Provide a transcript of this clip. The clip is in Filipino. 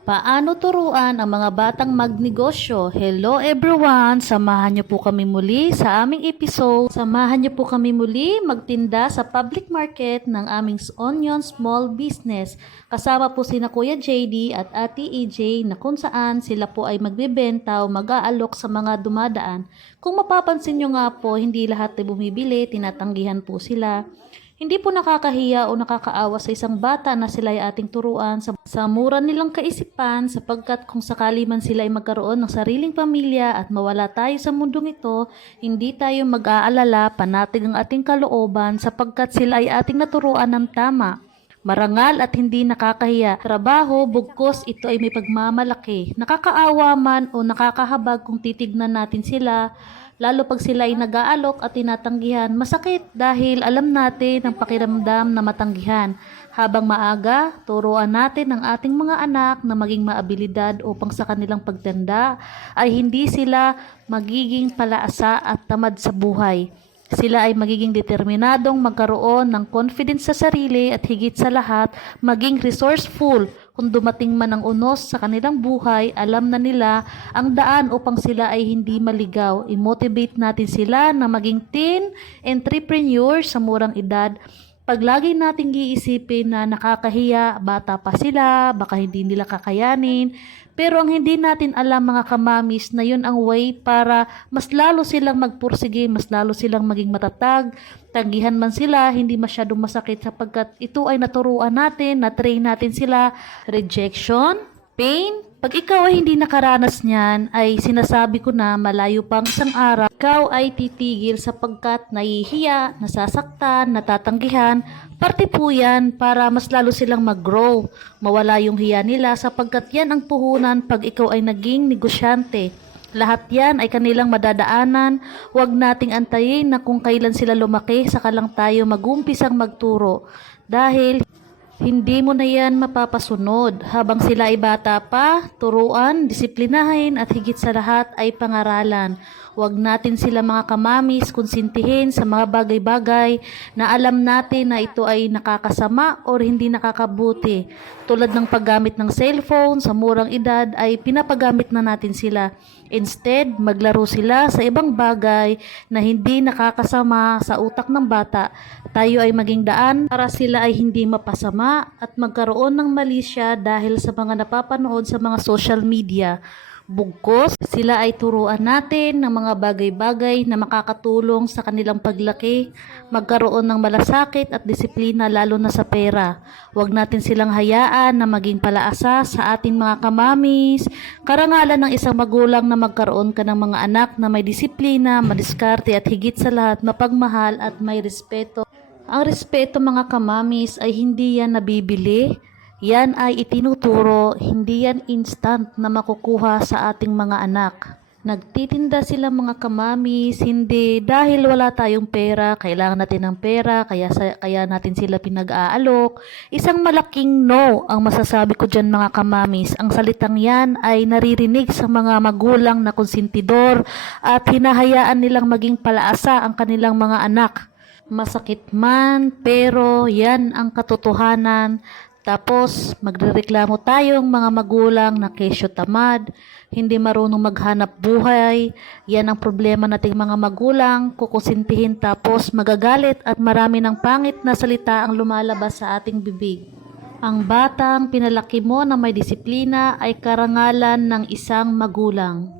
Paano turuan ang mga batang magnegosyo? Hello everyone! Samahan niyo po kami muli sa aming episode. Samahan niyo po kami muli magtinda sa public market ng aming Onion Small Business. Kasama po sina Kuya JD at Ate EJ na kung saan sila po ay magbebenta o mag-aalok sa mga dumadaan. Kung mapapansin niyo nga po, hindi lahat ay bumibili, tinatanggihan po sila. Hindi po nakakahiya o nakakaawa sa isang bata na sila ay ating turuan sa mura nilang kaisipan sapagkat kung sakali man sila ay magkaroon ng sariling pamilya at mawala tayo sa mundong ito, hindi tayo mag-aalala, panatig ang ating kalooban sapagkat sila ay ating naturuan ng tama. Marangal at hindi nakakahiya. Trabaho, bugkos, ito ay may pagmamalaki. Nakakaawa man o nakakahabag kung titignan natin sila, lalo pag sila ay nag-aalok at tinatanggihan. Masakit dahil alam natin ang pakiramdam na matanggihan. Habang maaga, turuan natin ang ating mga anak na maging maabilidad upang sa kanilang pagtanda ay hindi sila magiging palaasa at tamad sa buhay. Sila ay magiging determinadong magkaroon ng confidence sa sarili at higit sa lahat, maging resourceful. Kung dumating man ang unos sa kanilang buhay, alam na nila ang daan upang sila ay hindi maligaw. I-motivate natin sila na maging teen entrepreneur sa murang edad. Pag lagi nating iisipin na nakakahiya, bata pa sila, baka hindi nila kakayanin, pero ang hindi natin alam mga kamamis na yun ang way para mas lalo silang magpursige, mas lalo silang maging matatag, tanggihan man sila, hindi masyadong masakit sapagkat ito ay naturuan natin, na-train natin sila, rejection, pain. Pag ikaw ay hindi nakaranas niyan, ay sinasabi ko na malayo pang isang araw, ikaw ay titigil sapagkat nahihiya, nasasaktan, natatanggihan. Parte po yan para mas lalo silang mag-grow. Mawala yung hiya nila sapagkat yan ang puhunan pag ikaw ay naging negosyante. Lahat yan ay kanilang madadaanan. Huwag nating antayin na kung kailan sila lumaki, saka lang tayo mag-umpisang magturo. Dahil hindi mo na yan mapapasunod. Habang sila ay bata pa, turuan, disiplinahin at higit sa lahat ay pangaralan. Huwag natin sila mga kamamis konsintihin sa mga bagay-bagay na alam natin na ito ay nakakasama o hindi nakakabuti. Tulad ng paggamit ng cellphone sa murang edad ay pinapagamit na natin sila. Instead, maglaro sila sa ibang bagay na hindi nakakasama sa utak ng bata. Tayo ay maging daan para sila ay hindi mapasama at magkaroon ng malisya dahil sa mga napapanood sa mga social media. Bugkos, sila ay turuan natin ng mga bagay-bagay na makakatulong sa kanilang paglaki, magkaroon ng malasakit at disiplina lalo na sa pera. Huwag natin silang hayaan na maging palaasa sa ating mga kamamis. Karangalan ng isang magulang na magkaroon ka ng mga anak na may disiplina, madiskarte at higit sa lahat mapagmahal at may respeto. Ang respeto mga kamamis ay hindi yan nabibili. Yan ay itinuturo, hindi yan instant na makukuha sa ating mga anak. Nagtitinda sila mga kamamis, hindi dahil wala tayong pera, kailangan natin ng pera, kaya natin sila pinag-aalok. Isang malaking no ang masasabi ko dyan mga kamamis. Ang salitang yan ay naririnig sa mga magulang na konsentidor at hinahayaan nilang maging palaasa ang kanilang mga anak. Masakit man, pero yan ang katotohanan. Tapos, magrereklamo tayong mga magulang na kesyo tamad, hindi marunong maghanap buhay. Yan ang problema nating mga magulang, kukusintihin tapos magagalit at marami ng pangit na salita ang lumalabas sa ating bibig. Ang batang pinalaki mo na may disiplina ay karangalan ng isang magulang.